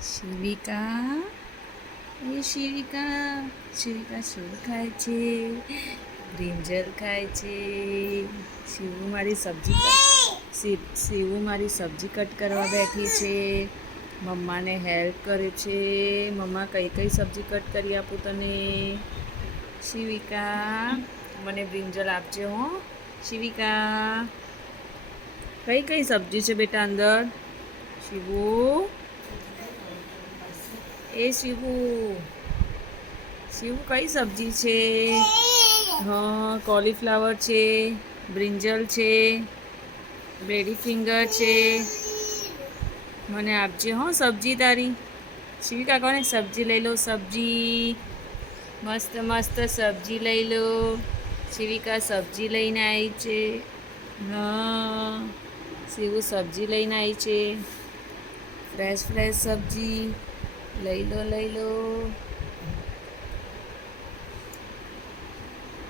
શિવિકા શિવિકા શિવિકા શું ખાય છે? બ્રિંજલ ખાય છે. શિવુ મારી સબ્જી કટ કરવા બેઠી છે. મમ્માને હેલ્પ કરે છે. મમ્મા કઈ કઈ સબ્જી કટ કરી આપું તને? શિવિકા મને બ્રિંજલ આપજે હો. શિવિકા કઈ કઈ સબ્જી છે બેટા અંદર? શિવુ શિવુ કઈ સબ્જી છે? હા, કોલીફ્લાવર છે, બ્રિંજલ છે, લેડી ફિંગર છે. મને આપજે હો સબ્જી તારી. શિવિકા કોને સબ્જી લઈ લો? સબ્જી મસ્ત મસ્ત સબ્જી લઈ લો. શિવિકા સબ્જી લઈને આવી છે. હા, શિવુ સબ્જી લઈને આવી છે. ફ્રેશ સબ્જી લઈ લો.